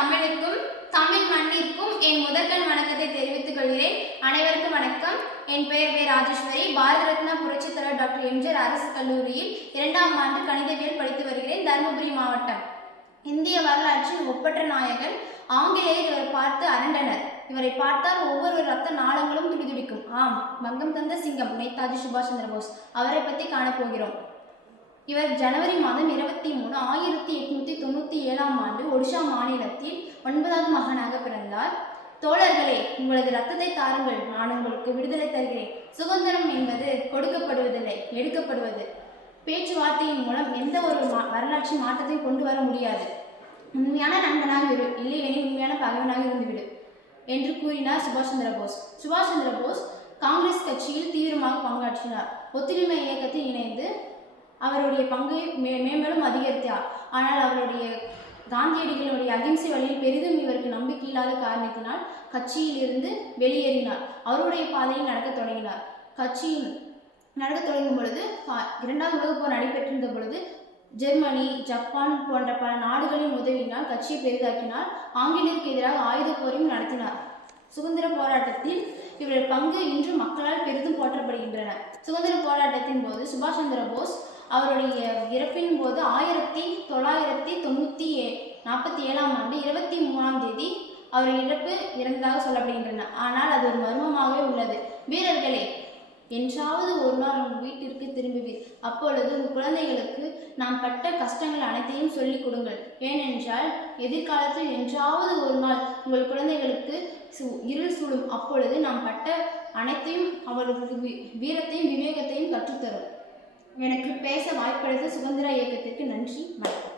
தமிழுக்கும் தமிழ் மண்ணிற்கும் என் முதற்கண் வணக்கத்தை தெரிவித்துக் கொள்கிறேன். அனைவருக்கும் வணக்கம். என் பெயர் வே ராஜேஸ்வரி. பாரத ரத்னா புரட்சித்தலைவர் டாக்டர் எம்ஜிஆர் அரசு கல்லூரியில் இரண்டாம் ஆண்டு கணிதவியல் படித்து வருகிறேன் தருமபுரி மாவட்டம். இந்திய வரலாற்றில் ஒப்பற்ற நாயகன் ஆங்கிலேயர் இவரை பார்த்து அரண்டனர். இவரை பார்த்தால் ஒவ்வொரு ரத்த நாளங்களும் துடிதுடிக்கும். ஆம் வங்கம் தந்த சிங்கம் நேதாஜி சுபாஷ் சந்திர போஸ் அவரை பற்றி காணப்போகிறோம். இவர் ஜனவரி மாதம் இருபத்தி மூணு ஆயிரத்தி எட்நூத்தி தொண்ணூற்றி ஏழாம் ஆண்டு ஒடிஷா மாநிலத்தில் ஒன்பதாவது மகனாக பிறந்தார். தோழர்களே உங்களது ரத்தத்தை தாருங்கள். நான் உங்களுக்கு விடுதலை தருகிறேன். சுதந்திரம் என்பது கொடுக்கப்படுவதில்லை எடுக்கப்படுவது. பேச்சுவார்த்தையின் மூலம் எந்த ஒரு மா வரலாற்று மாற்றத்தையும் கொண்டு வர முடியாது. உண்மையான நண்பனாக இரு இல்லையெனில் உண்மையான பகைவனாக இருந்துவிடு என்று கூறினார் சுபாஷ் சந்திர போஸ். சுபாஷ் சந்திர போஸ் காங்கிரஸ் கட்சியில் தீவிரமாக பங்காற்றினார். ஒத்துழைமை இயக்கத்தில் இணைந்து அவருடைய பங்கை மே மேம்பலும் அதிகரித்தார் ஆனால் அவருடைய காந்தியடிகளுடைய அகிம்சை வழியில் பெரிதும் இவருக்கு நம்பிக்கை இல்லாத காரணத்தினால் கட்சியில் இருந்து வெளியேறினார். அவருடைய பாதையில் நடக்கத் தொடங்கினார். கட்சியின் நடக்கத் தொடங்கும் பொழுது பா- இரண்டாவது உலகப் போர் நடைபெற்றிருந்த பொழுது ஜெர்மனி ஜப்பான் போன்ற பல நாடுகளின் உதவியினால் கட்சியை பெரிதாக்கினார். ஆங்கிலேயருக்கு எதிராக ஆயுத போரையும் நடத்தினார். சுதந்திர போராட்டத்தில் இவருடைய பங்கு இன்று மக்களால் பெரிதும் போற்றப்படுகின்றன. சுதந்திர போராட்டத்தின் போது சுபாஷ் சந்திர போஸ் அவருடைய இறப்பின் போது ஆயிரத்தி தொள்ளாயிரத்தி தொண்ணூற்றி ஏ நாற்பத்தி ஏழாம் ஆண்டு இருபத்தி மூணாம் தேதி அவர் இறப்பு இறந்ததாக சொல்லப்படுகின்றன. ஆனால் அது ஒரு மர்மமாகவே உள்ளது. வீரர்களே என்றாவது ஒரு நாள் உங்கள் வீட்டிற்கு திரும்புவீர். அப்பொழுது உங்கள் குழந்தைகளுக்கு நாம் பட்ட கஷ்டங்கள் அனைத்தையும் சொல்லிக் கொடுங்கள். ஏனென்றால் எதிர்காலத்தில் என்றாவது ஒரு நாள் உங்கள் குழந்தைகளுக்கு சு- இருள் சூழும். அப்பொழுது நாம் பட்ட அனைத்தையும் அவர்களுக்கு வீ- வீரத்தையும் விவேகத்தையும் கற்றுத்தரும். எனக்கு பேச வாய்ப்பளித்த சுதந்திர இயக்கத்திற்கு நன்றி வணக்கம்.